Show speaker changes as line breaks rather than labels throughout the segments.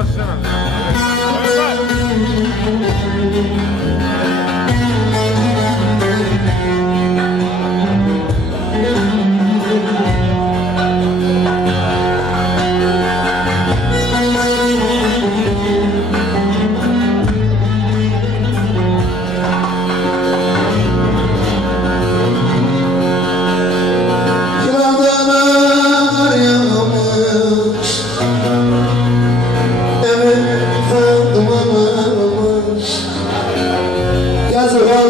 Arsenal.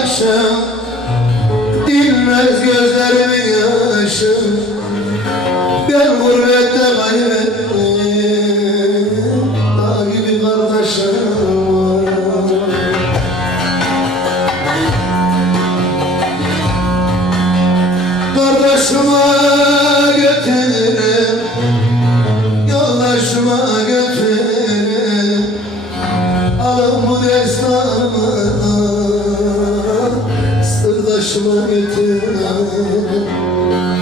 akşam Dinmez gözlerimin yaşı. Ben gurbette kaybettim. Dağ gibi kardeşim Kardeşime götürürüm. Götürürüm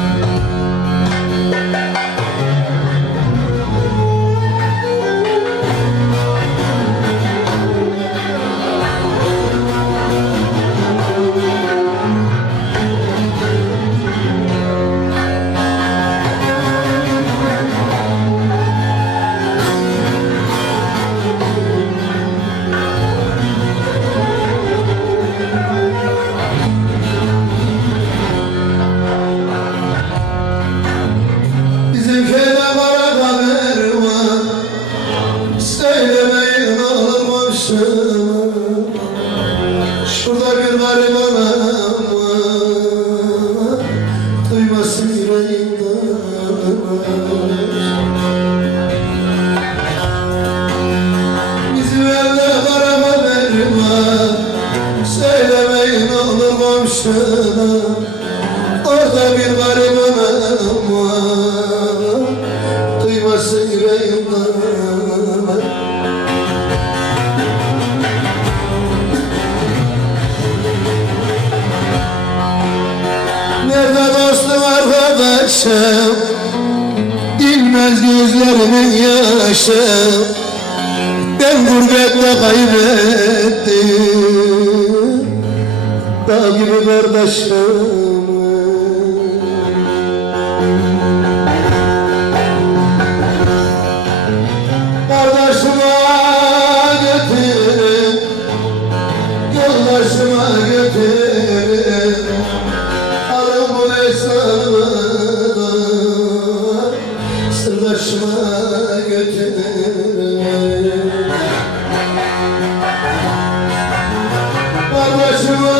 Şurada bir gariban anam var Duymasın yüreğimden Bizim evde kara haber var Söylemeyin olur komşuna Orada bir gariban anam var arkadaşım Dinmez gözlerimin yaşı Ben gurbette kaybettim Dağ gibi kardeşim. Kardeşime götürün Yoldaşıma götürün Sırdaşıma götürün Kardeşime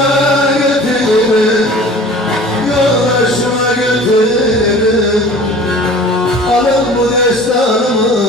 götürün Yoldaşıma götürün Alın bu destanımı